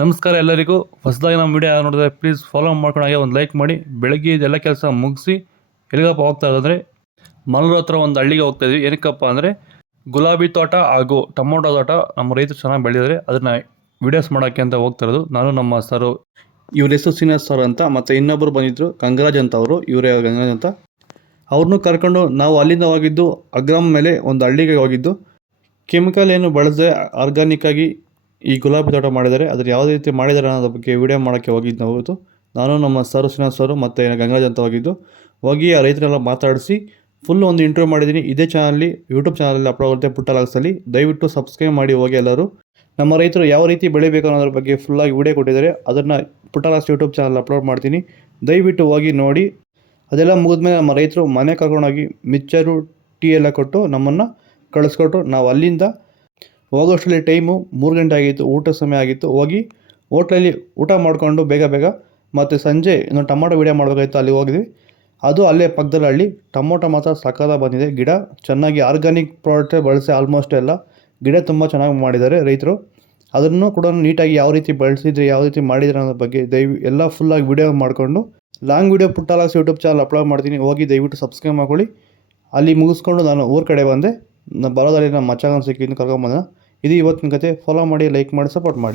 ನಮಸ್ಕಾರ ಎಲ್ಲರಿಗೂ. ಹೊಸದಾಗಿ ನಮ್ಮ ವಿಡಿಯೋ ನೋಡಿದ್ರೆ ಪ್ಲೀಸ್ ಫಾಲೋ ಮಾಡ್ಕೊಂಡು ಹಾಗೆ ಒಂದು ಲೈಕ್ ಮಾಡಿ. ಬೆಳಗ್ಗೆ ಇದೆಲ್ಲ ಕೆಲಸ ಮುಗಿಸಿ ಎಲ್ಲಿಗಪ್ಪ ಹೋಗ್ತಾ ಇರೋದ್ರೆ ಮಲ್ಲೂರು ಹತ್ರ ಒಂದು ಹಳ್ಳಿಗೆ ಹೋಗ್ತಾ ಇದ್ವಿ. ಏನಕ್ಕಪ್ಪ ಅಂದರೆ ಗುಲಾಬಿ ತೋಟ ಹಾಗೂ ಟೊಮೊಟೊ ತೋಟ ನಮ್ಮ ರೈತರು ಚೆನ್ನಾಗಿ ಬೆಳೆದಿದ್ದಾರೆ, ಅದನ್ನು ವಿಡಿಯೋಸ್ ಮಾಡೋಕ್ಕೆ ಅಂತ ಹೋಗ್ತಾ ಇರೋದು. ನಾನು ನಮ್ಮ ಸರು, ಇವ್ರ ಹೆಸರು ಶ್ರೀನಿವಾಸ್ ಸರ್ ಅಂತ, ಮತ್ತು ಇನ್ನೊಬ್ಬರು ಬಂದಿದ್ದರು ಗಂಗರಾಜ್ ಅಂತ, ಅವರು ಇವರೇ ಗಂಗರಾಜ್ ಅಂತ. ಅವ್ರನ್ನೂ ಕರ್ಕೊಂಡು ನಾವು ಅಲ್ಲಿಂದ ಹೋಗಿದ್ದು ಅಗ್ರಾಮ್ ಮೇಲೆ ಒಂದು ಹಳ್ಳಿಗೆ ಹೋಗಿದ್ದು. ಕೆಮಿಕಲ್ ಏನು ಬಳಸದೆ ಆರ್ಗಾನಿಕ್ಕಾಗಿ ಈ ಗುಲಾಬಿ ತೋಟ ಮಾಡಿದ್ದಾರೆ. ಅದ್ರ ಯಾವುದೇ ರೀತಿ ಮಾಡಿದ್ದಾರೆ ಅನ್ನೋದ್ರ ಬಗ್ಗೆ ವಿಡಿಯೋ ಮಾಡೋಕ್ಕೆ ಹೋಗಿದ್ದು ನಾವು. ನಾನು ನಮ್ಮ ಸರ್ ಶ್ರೀನಿವಾಸ್ ಸರು ಮತ್ತು ಗಂಗರಾಜ್ ಅಂತ ಹೋಗಿದ್ದು. ಹೋಗಿ ಆ ರೈತರೆಲ್ಲ ಮಾತಾಡಿಸಿ ಫುಲ್ ಒಂದು ಇಂಟರ್ವ್ಯೂ ಮಾಡಿದ್ದೀನಿ. ಇದೇ ಚಾನಲ್ಲಿ, ಯೂಟ್ಯೂಬ್ ಚಾನಲಲ್ಲಿ ಅಪ್ಲೋಡ್ ಆಗುತ್ತೆ ಪುಟ್ಟಲಾಗ್ಸಲ್ಲಿ. ದಯವಿಟ್ಟು ಸಬ್ಸ್ಕ್ರೈಬ್ ಮಾಡಿ ಹೋಗಿ ಎಲ್ಲರೂ. ನಮ್ಮ ರೈತರು ಯಾವ ರೀತಿ ಬೆಳಿಬೇಕು ಅನ್ನೋದ್ರ ಬಗ್ಗೆ ಫುಲ್ಲಾಗಿ ವಿಡಿಯೋ ಕೊಟ್ಟಿದ್ದಾರೆ. ಅದನ್ನು ಪುಟ್ಟಲಾಗ್ಸ್ ಯೂಟ್ಯೂಬ್ ಚಾನಲ್ ಅಪ್ಲೋಡ್ ಮಾಡ್ತೀನಿ, ದಯವಿಟ್ಟು ಹೋಗಿ ನೋಡಿ. ಅದೆಲ್ಲ ಮುಗಿದ್ಮೇಲೆ ನಮ್ಮ ರೈತರು ಮನೆ ಕರ್ಕೊಂಡೋಗಿ ಮಿಕ್ಚರು ಟೀ ಎಲ್ಲ ಕೊಟ್ಟು ನಮ್ಮನ್ನು ಕಳಿಸ್ಕೊಟ್ಟು ನಾವು ಅಲ್ಲಿಂದ ಹೋಗೋಷ್ಟರಲ್ಲಿ ಟೈಮು 3 ಗಂಟೆ ಆಗಿತ್ತು, ಊಟ ಸಮಯ ಆಗಿತ್ತು. ಹೋಗಿ ಹೋಟ್ಲಲ್ಲಿ ಊಟ ಮಾಡಿಕೊಂಡು ಬೇಗ ಮತ್ತು ಸಂಜೆ ಇನ್ನೊಂದು ಟೊಮೊಟೊ ವಿಡಿಯೋ ಮಾಡಬೇಕಾಗಿತ್ತು, ಅಲ್ಲಿ ಹೋಗಿದ್ವಿ. ಅದು ಅಲ್ಲೇ ಪಕ್ಕದಲ್ಲಿ ಹಳ್ಳಿ. ಟೊಮೊಟೊ ಮಾತ್ರ ಸಕ್ಕತ್ತಾಗಿ ಬಂದಿದೆ, ಗಿಡ ಚೆನ್ನಾಗಿ ಆರ್ಗಾನಿಕ್ ಪ್ರಾಡಕ್ಟೇ ಬಳಸಿ ಆಲ್ಮೋಸ್ಟ್ ಎಲ್ಲ ಗಿಡ ತುಂಬ ಚೆನ್ನಾಗಿ ಮಾಡಿದ್ದಾರೆ ರೈತರು. ಅದನ್ನು ಕೂಡ ನೀಟಾಗಿ ಯಾವ ರೀತಿ ಬಳಸಿದ್ರೆ ಯಾವ ರೀತಿ ಮಾಡಿದ್ರೆ ಅನ್ನೋದ್ರ ಬಗ್ಗೆ ಎಲ್ಲ ಫುಲ್ಲಾಗಿ ವಿಡಿಯೋ ಮಾಡಿಕೊಂಡು ಲಾಂಗ್ ವಿಡಿಯೋ ಪುಟ್ಟಲಾಗ್ಸ್ ಯೂಟ್ಯೂಬ್ ಚಾನಲ್ ಅಪ್ಲೋಡ್ ಮಾಡ್ತೀನಿ, ಹೋಗಿ ದಯವಿಟ್ಟು ಸಬ್ಸ್ಕ್ರೈಬ್ ಮಾಡ್ಕೊಳ್ಳಿ. ಅಲ್ಲಿ ಮುಗಿಸ್ಕೊಂಡು ನಾನು ಊರ ಕಡೆ ಬಂದೆ. ಬರೋದಲ್ಲಿ ನಮ್ಮ ಮಚ್ಚಗನ ಸಿಕ್ಕಿದ್ದು ಕರ್ಕೊಂಬಂದ. ಇದು ಇವತ್ತಿನ ಕತೆ. ಫಾಲೋ ಮಾಡಿ, ಲೈಕ್ ಮಾಡಿ, ಸಪೋರ್ಟ್ ಮಾಡಿ.